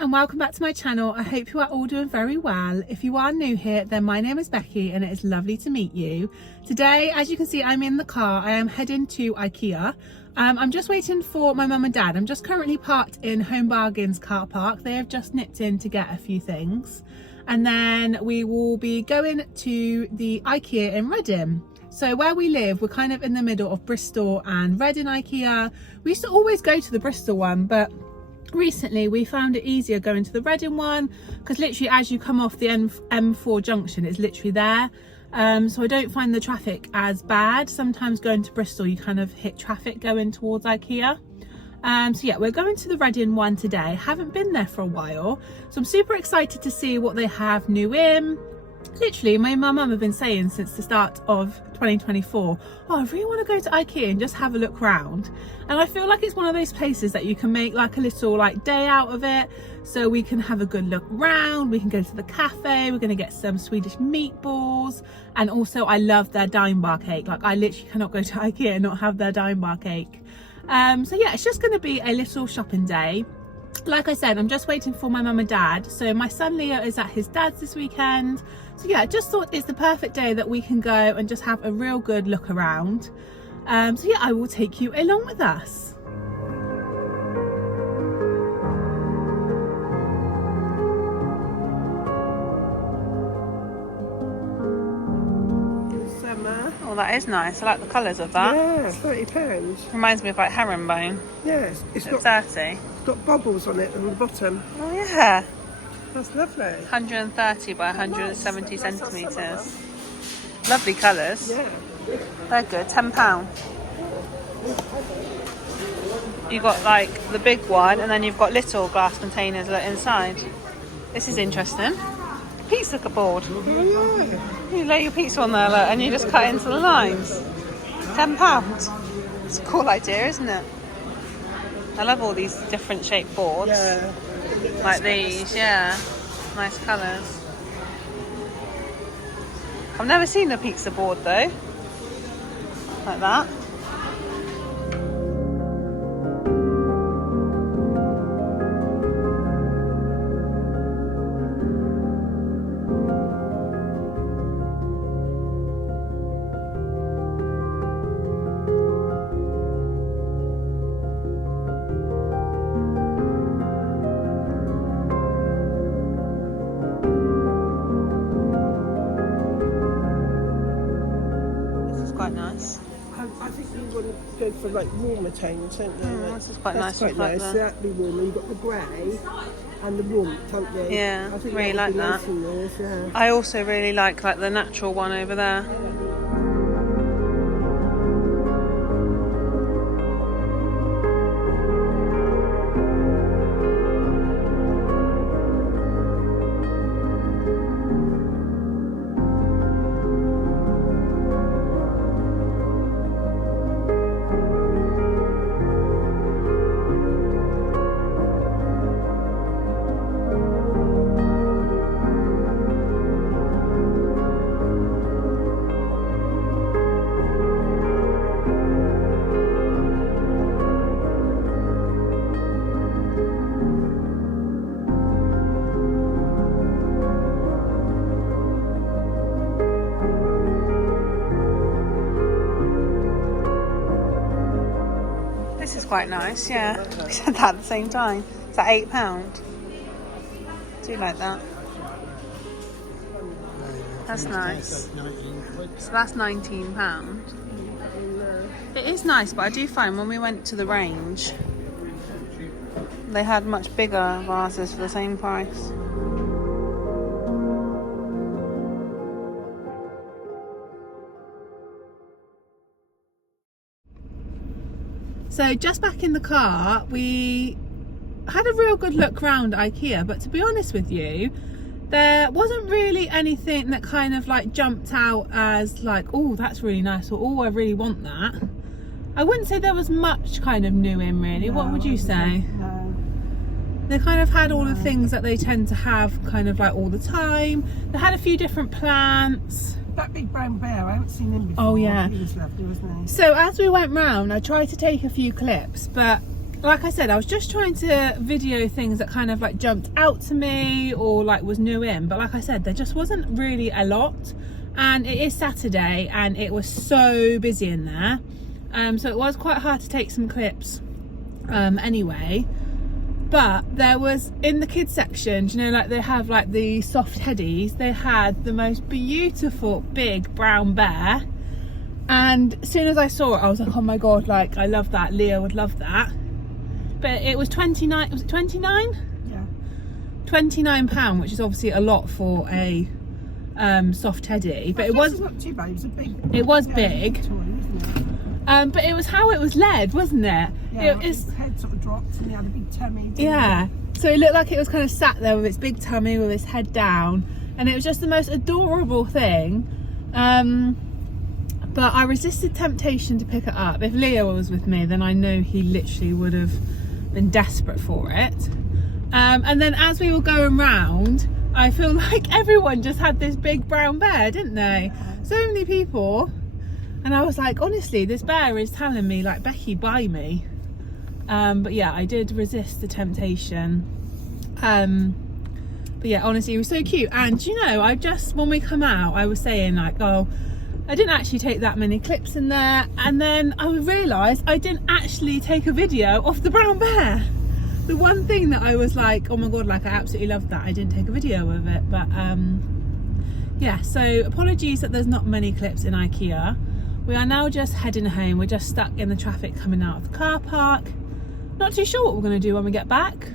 and welcome back to my channel. I hope you are all doing very well. If you are new here, then my name is Becky and it is lovely to meet you. Today, as you can see, I'm in the car. I am heading to IKEA. I'm just waiting for my mum and dad. I'm just currently parked in Home Bargains car park. They have just nipped in to get a few things. And then we will be going to the IKEA in Reading. So where we live, we're kind of in the middle of Bristol and Reading IKEA. We used to always go to the Bristol one, but recently we found it easier going to the Reading one because literally as you come off the M4 junction, it's literally there. So I don't find the traffic as bad. Sometimes going to Bristol, you kind of hit traffic going towards IKEA. So yeah, we're going to the Reading one today. Haven't been there for a while, so I'm super excited to see what they have new in. Literally, my mum have been saying since the start of 2024, oh, I really want to go to IKEA and just have a look round. And I feel like it's one of those places that you can make like a little like day out of it. So we can have a good look round, we can go to the cafe, we're going to get some Swedish meatballs. And also I love their dime bar cake. Like I literally cannot go to IKEA and not have their dime bar cake. So yeah, it's just going to be a little shopping day. Like I said, I'm just waiting for my mum and dad. So my son Leo is at his dad's this weekend. So yeah, I just thought it's the perfect day that we can go and just have a real good look around. So yeah, I will take you along with us. Summer. Oh, that is nice. I like the colours of that. Yeah, £30. Reminds me of like herringbone. Yes, it's got 30. bubbles on it on the bottom. Oh yeah. That's lovely. 130 by 170 centimetres. Lovely colours. Yeah. They're good. £10. You got like the big one, and then you've got little glass containers inside. This is interesting. Pizza board. Oh yeah. You lay your pizza on there, look, and you just cut into the lines. £10. It's a cool idea, isn't it? I love all these different shaped boards. Yeah. Like these, yeah. Nice colours. I've never seen a pizza board though. Like that. Quite nice. I think you want to go for like warmer tones, don't you? This is quite nice. Quite nice. Like That'd be warmer. You've got the grey and the warmth, don't you? Yeah, I think really like that. Nice, yeah. I also really like the natural one over there. This is quite nice, yeah. We said that at the same time. Is that £8? Do you like that? That's nice. So that's £19. It is nice, but I do find when we went to the range, they had much bigger vases for the same price. So just back in the car, we had a real good look round IKEA, but to be honest with you, there wasn't really anything that kind of like jumped out as like, oh, that's really nice, or oh, I really want that. I wouldn't say there was much kind of new in really. What would you say? No. They kind of had all the things that they tend to have kind of like all the time. They had a few different plants. That big brown bear, I haven't seen him before. Oh yeah. He was lovely, wasn't he? So as we went round, I tried to take a few clips, but like I said, I was just trying to video things that kind of like jumped out to me or like was new in, but like I said, there just wasn't really a lot, and it is Saturday and it was so busy in there, so it was quite hard to take some clips anyway. But there was, in the kids section, you know, like they have like the soft teddies, they had the most beautiful big brown bear, and as soon as I saw it I was like, oh my god, like I love that, Leah would love that. But it was 29, was it 29? Yeah. £29, which is obviously a lot for a soft teddy, but it was not too bad. It was a big. It was yeah, big. Toy, wasn't it? But it was how it was led, wasn't it? Yeah, His head sort of dropped and he had a big tummy. Yeah, so it looked like it was kind of sat there with its big tummy with its head down, and it was just the most adorable thing. But I resisted temptation to pick it up. If Leo was with me, then I know he literally would have been desperate for it. And then as we were going round, I feel like everyone just had this big brown bear, didn't they? So many people. And I was like, honestly, this bear is telling me, like, Becky, buy me. But yeah, I did resist the temptation. But yeah, honestly, it was so cute. And you know, I just, when we come out, I was saying like, oh, I didn't actually take that many clips in there. And then I realised I didn't actually take a video of the brown bear. The one thing that I was like, oh my god, like I absolutely loved that, I didn't take a video of it. But yeah, so apologies that there's not many clips in IKEA. We are now just heading home. We're just stuck in the traffic coming out of the car park. Not too sure what we're going to do when we get back.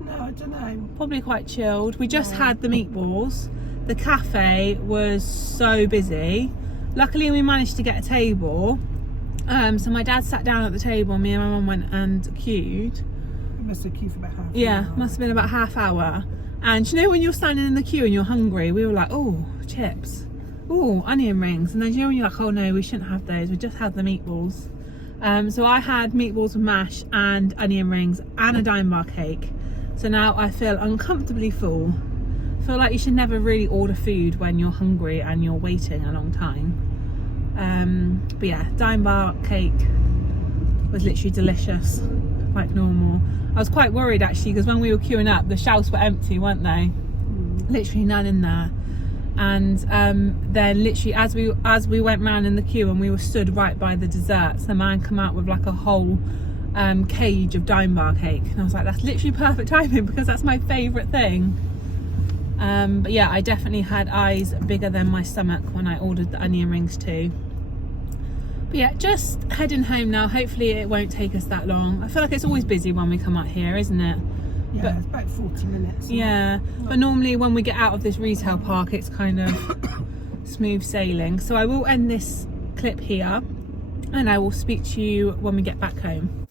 No, I don't know. Probably quite chilled. We just had the meatballs. The cafe was so busy. Luckily we managed to get a table. So my dad sat down at the table, me and my mum went and queued. We must have queued for about half an Yeah, hour. must have been about half hour. And you know when you're standing in the queue and you're hungry, we were like, oh, chips. Oh, onion rings. And then you know when you're like, oh no, we shouldn't have those. We just had the meatballs. So I had meatballs with mash and onion rings and a dime bar cake. So now I feel uncomfortably full. I feel like you should never really order food when you're hungry and you're waiting a long time. But yeah, dime bar cake was literally delicious, like normal. I was quite worried actually, because when we were queuing up, the shelves were empty, weren't they? Literally none in there. And then literally as we went round in the queue and we were stood right by the desserts, the man come out with like a whole cage of dime bar cake, and I was like, that's literally perfect timing because that's my favourite thing. But yeah, I definitely had eyes bigger than my stomach when I ordered the onion rings too. But yeah, just heading home now. Hopefully it won't take us that long. I feel like it's always busy when we come out here, isn't it? Yeah, but it's about 40 minutes. Yeah, but normally when we get out of this retail park, it's kind of smooth sailing. So I will end this clip here and I will speak to you when we get back home.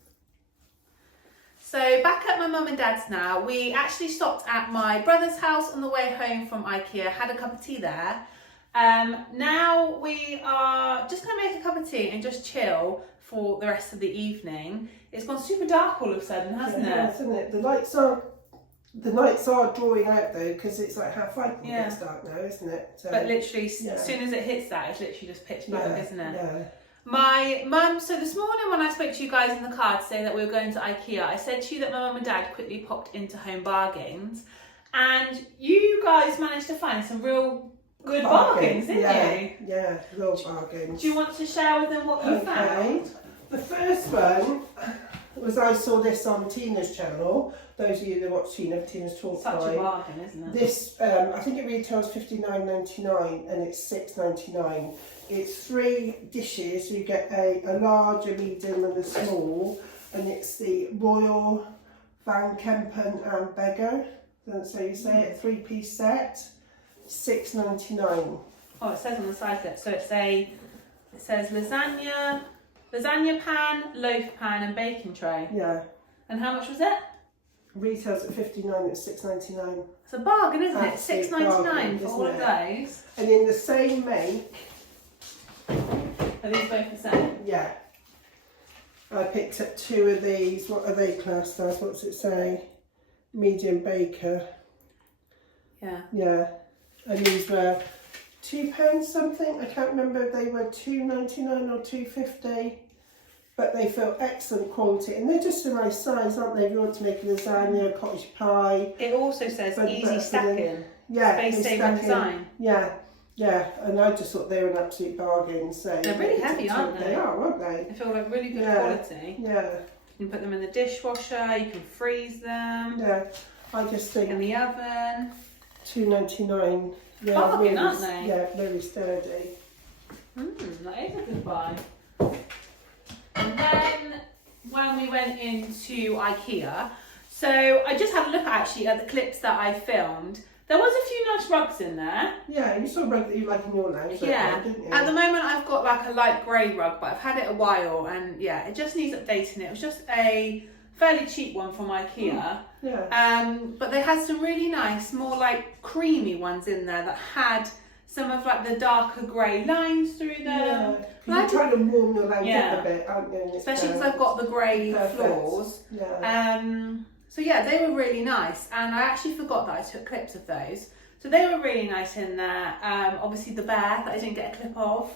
So back at my mum and dad's now. We actually stopped at my brother's house on the way home from IKEA, had a cup of tea there. Now we are just going to make a cup of tea and just chill for the rest of the evening. It's gone super dark all of a sudden, hasn't it? Isn't it? The nights are drawing out though, because it's like half five when it gets dark now, isn't it? So, but literally, as soon as it hits that, it's literally just pitch black, isn't it? Yeah. My mum, so this morning when I spoke to you guys in the car to say that we were going to IKEA, I said to you that my mum and dad quickly popped into Home Bargains, and you guys managed to find some real good bargains, didn't you? Yeah, real bargains. Do you want to share with them what you found? The first one was, I saw this on Tina's channel. Those of you that watch Tina's Talk Such Time. a bargain, isn't it? This, I think it retails $59.99 and it's $6.99. It's 3 dishes. You get a large, a medium and a small. And it's the Royal Van Kempen and Beggar. So you say it, 3-piece set, $6.99. Oh, it says on the side of it. So it says lasagna pan, loaf pan and baking tray. Yeah. And how much was it? Retails at $59, it's $6.99. It's a bargain, isn't it? Absolute $6.99 bargain, for all of those. And in the same make, Are these both the same? yeah. I picked up 2 of these. What are they classed as? What's it say? Medium baker. Yeah. Yeah. And these were £2 something. I can't remember if they were $2.99 or $2.50. but they feel excellent quality, and they're just a nice size, aren't they? If you want to make a lasagna, a cottage pie. It also says easy stacking. Yeah, space saving design. Yeah, yeah, and I just thought they were an absolute bargain. So they're really heavy, aren't they? They are, aren't they? They feel like really good quality. Yeah. You can put them in the dishwasher. You can freeze them. Yeah, I just think in the oven. £2.99. Yeah, bargain, really, aren't they? Yeah, very sturdy. That is a good buy. And then when we went into IKEA, so I just had a look actually at the clips that I filmed. There was a few nice rugs in there. Yeah, you saw a rug that you like in your lounge. Yeah, didn't you? at the moment I've got like a light grey rug, but I've had it a while, and yeah, it just needs updating. It was just a fairly cheap one from IKEA. Yeah. But they had some really nice, more like creamy ones in there that had some of like the darker grey lines through them. Yeah, you're trying to warm your lounge up a bit, aren't you? Especially because I've got the grey floors. Yeah. So yeah, they were really nice, and I actually forgot that I took clips of those. So they were really nice in there. Obviously the bear that I didn't get a clip of.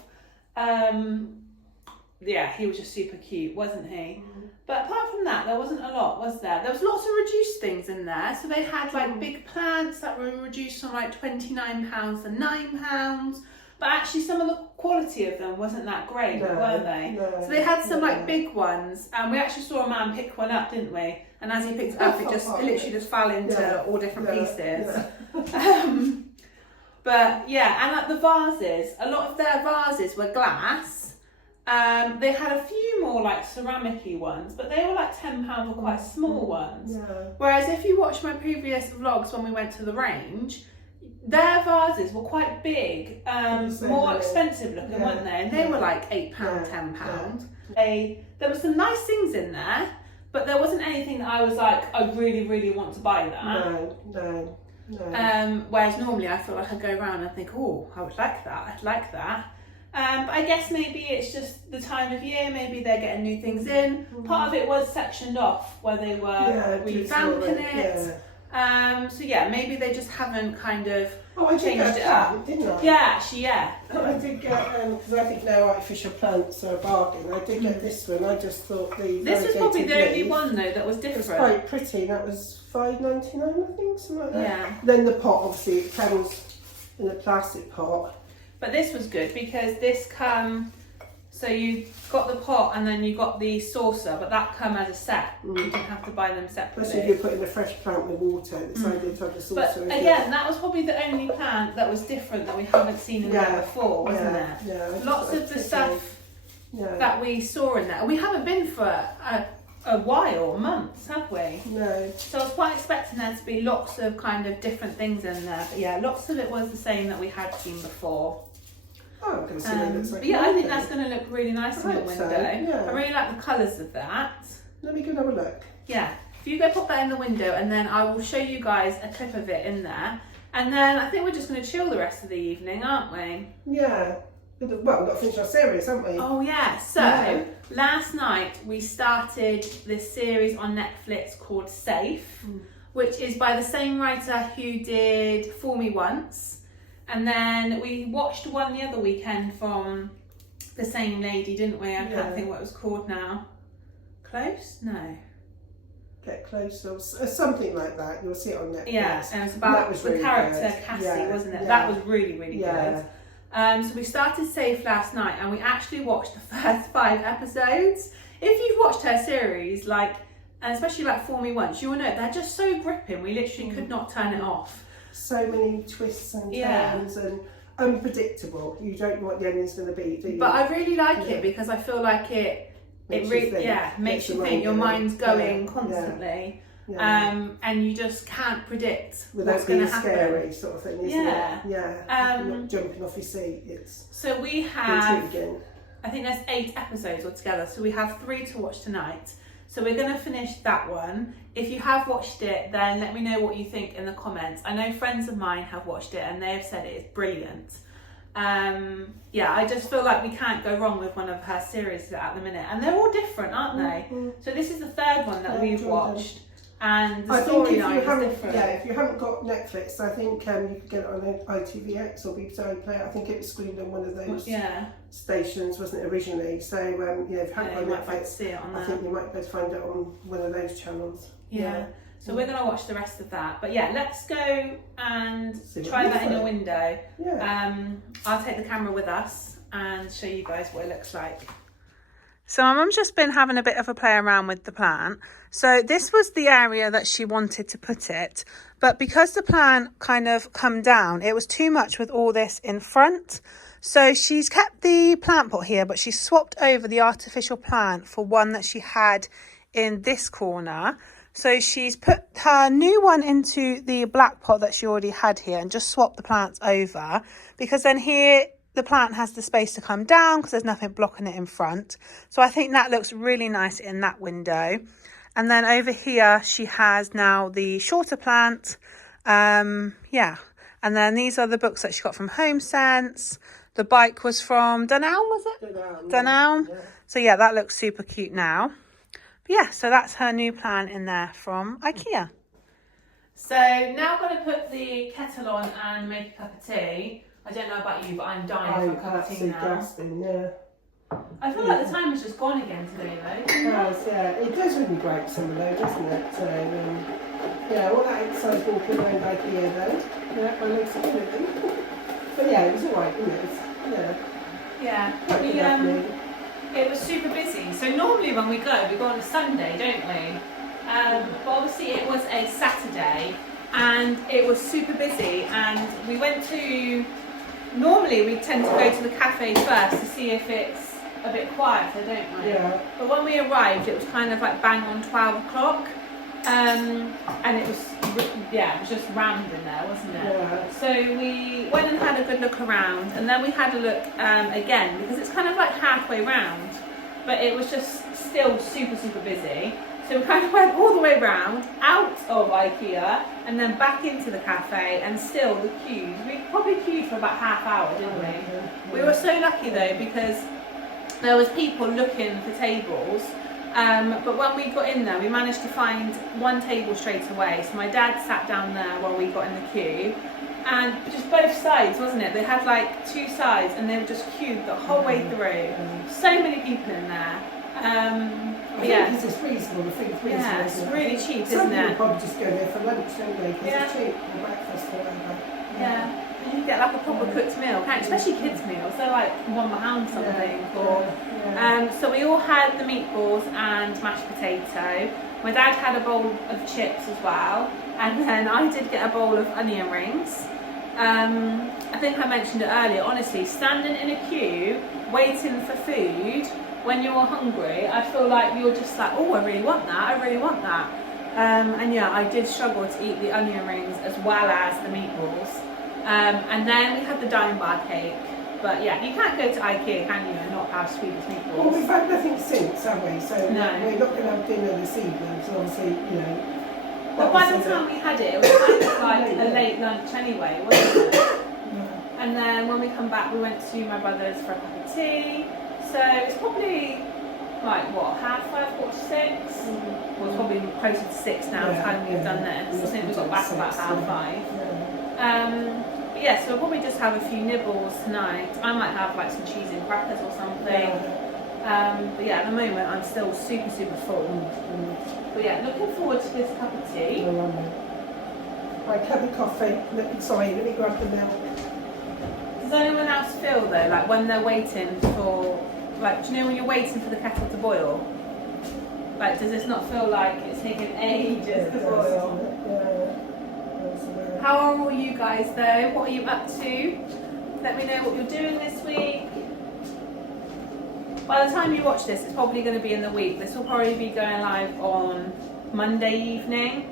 Yeah, he was just super cute, wasn't he? But apart from that, there wasn't a lot, was there? There was lots of reduced things in there. So they had like big plants that were reduced from like £29 to £9. But actually some of the quality of them wasn't that great, were they? No, so they had some like big ones, and we actually saw a man pick one up, didn't we? And as he picked it up, it literally just fell into all different pieces. But yeah, and like the vases, a lot of their vases were glass. They had a few more like ceramic-y ones, but they were like £10 for quite small ones. Yeah. Whereas if you watch my previous vlogs when we went to the range, their vases were quite big, more expensive looking, weren't they? And they were like £8, £10. There were some nice things in there, but there wasn't anything that I was like, I really, really want to buy that. No. Whereas normally I feel like I go around and think, oh, I would like that, I'd like that. But I guess maybe it's just the time of year, maybe they're getting new things in. Part of it was sectioned off where they were revamping it. So yeah, maybe they just haven't kind of changed it up. Didn't I? Yeah, actually, yeah. I did get, because I think now artificial plants are a bargain, I did get this one. I just thought this was probably the only one though that was different. It was quite pretty, that was £5.99 I think, something like that. Yeah. Then the pot, obviously, it comes in a plastic pot. But this was good because this so you got the pot and then you got the saucer, but that come as a set. You didn't have to buy them separately. Especially if you're putting a fresh plant with water, it's ideal to have the saucer. But again, that was probably the only plant that was different that we haven't seen in there before, wasn't it? Yeah. Lots of the stuff that we saw in there. We haven't been for a while, months, have we? No. So I was quite expecting there to be lots of kind of different things in there. But yeah, lots of it was the same that we had seen before. Oh, I can see what it looks like. But yeah, I think that's going to look really nice in the window. Yeah. I really like the colours of that. Let me go and have a look. Yeah, if you go pop that in the window, and then I will show you guys a clip of it in there. And then I think we're just going to chill the rest of the evening, aren't we? Yeah. Well, we've got to finish our series, haven't we? Oh yeah, so last night we started this series on Netflix called Safe, which is by the same writer who did Fool Me Once. And then we watched one the other weekend from the same lady, didn't we? I can't think what it was called now. Close? No. Get Close or something like that. You'll see it on Netflix. Yeah, and it's about the really character good. Cassie, wasn't it? That was really, really good. So we started Safe last night, and we actually watched the first 5 episodes. If you've watched her series, and especially like Fool Me Once, you will know they're just so gripping. We literally could not turn it off. So many twists and turns and unpredictable. You don't know what the ending's going to be, do you? But I really like it because I feel like it really makes you think. Your mind's going constantly. And you just can't predict what's going to happen. Scary sort of thing, isn't it? Yeah. You're not jumping off your seat. So we have, intriguing. I think there's 8 episodes altogether. So we have 3 to watch tonight. So we're going to finish that one. If you have watched it, then let me know what you think in the comments. I know friends of mine have watched it and they have said it is brilliant. Yeah, I just feel like we can't go wrong with one of her series at the minute. And they're all different, aren't they? So this is the 3rd one that we've watched. and the I think if you storyline is haven't, different. yeah, if you haven't got Netflix, I think you could get it on ITVX or BBC iPlayer. I think it was screened on one of those stations, wasn't it, originally? So yeah, if you haven't you might got Netflix, see it on I think you might be able to find it on one of those channels. Yeah. So we're going to watch the rest of that. But yeah, let's go and try that in the window. Yeah. I'll take the camera with us and show you guys what it looks like. So my mum's just been having a bit of a play around with the plant. So this was the area that she wanted to put it. But because the plant kind of come down, it was too much with all this in front. So she's kept the plant pot here, but she swapped over the artificial plant for one that she had in this corner. So she's put her new one into the black pot that she already had here and just swapped the plants over, because then here the plant has the space to come down because there's nothing blocking it in front. So I think that looks really nice in that window. And then over here she has now the shorter plant. Yeah. And then these are the books that she got from Home Sense. The bike was from Dunelm, was it? Dunelm. Yeah. So yeah, that looks super cute now. But yeah, so that's her new plant in there from IKEA. So now I'm going to put the kettle on and make a cup of tea. I don't know about you, but I'm dying for a cup of tea now. Gasping, yeah. I feel like the time has just gone again today though. It does, yeah. It does really break some of those, doesn't it? So, yeah, all that exercise walking around IKEA though. Yeah, my legs are killing. But yeah, it was alright, wasn't it? Yeah. It was super busy. So normally when we go on a Sunday, don't we? But obviously it was a Saturday and it was super busy, and we went to, normally we tend to go to the cafe first to see if it's a bit quieter, don't we? Yeah. But when we arrived, it was kind of like bang on 12 o'clock. And it was just rammed in there, wasn't it? Yeah. So we went and had a good look around, and then we had a look again, because it's kind of like halfway round, but it was just still super busy. So we kind of went all the way round, out of IKEA, and then back into the cafe, and still the queues. We probably queued for about half hour, didn't we? Yeah. We were so lucky though, because there was people looking for tables. But when we got in there, we managed to find one table straight away. So my dad sat down there while we got in the queue, and just both sides, wasn't it? They had like two sides, and they were just queued the whole way through. So many people in there. I think it's reasonable. Yeah, it's really cheap, isn't Some people it? probably just go there for lunch, don't they? Because it's cheap, or breakfast or whatever. Yeah. You can get like a proper cooked meal, especially kids' meals. They're like £1 something. So we all had the meatballs and mashed potato. My dad had a bowl of chips as well, and then I did get a bowl of onion rings. I think I mentioned it earlier. Honestly, standing in a queue waiting for food when you're hungry, I feel like you're just like, oh, I really want that. And yeah, I did struggle to eat the onion rings as well as the meatballs. And then we had the dime bar cake. But yeah, you can't go to IKEA, can you, and not have Swedish meatballs? Well, we've had nothing since, have we? So no. We're not going to have dinner this evening, so obviously, you know. But by the time we had it was kind of like a late lunch anyway, wasn't it? Yeah. And then when we come back, we went to my brother's for a cup of tea. So it's probably like, what, 5:30, 6? Well, it's probably closer to 6 now, the time we've done this. I think we got back about 5:30. But yeah, so we'll probably just have a few nibbles tonight. I might have like some cheese and crackers or something. But yeah, at the moment I'm still super full. But yeah, looking forward to this cup of tea. My cup of coffee. Let me grab the milk. Does anyone else feel though, like when they're waiting for, like, do you know when you're waiting for the kettle to boil? Like, does this not feel like it's taking ages to boil? How are all you guys though? What are you up to? Let me know what you're doing this week. By the time you watch this, it's probably going to be in the week. This will probably be going live on Monday evening.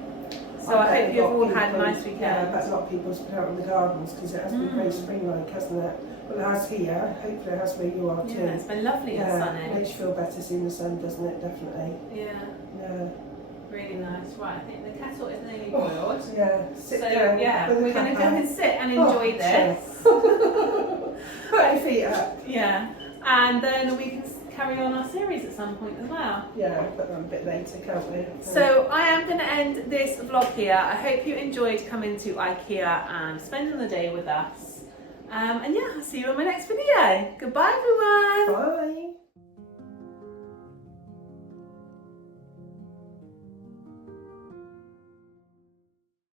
So I hope you've all had a nice weekend. Yeah, but a lot of people's put out in the gardens because it has been very spring-like, hasn't it? Well, it has here. Hopefully it has where you are too. Yeah, it's been lovely and sunny. It makes you feel better seeing the sun, doesn't it? Definitely. Yeah. Really nice. Right, I think the kettle is nearly boiled. Sit so down. Yeah, we're going to go and sit and enjoy this. Put your feet up. Yeah, and then we can carry on our series at some point as well. Yeah, but that a bit later, can't we? So I am going to end this vlog here. I hope you enjoyed coming to IKEA and spending the day with us. And yeah, I'll see you in my next video. Goodbye everyone. Bye.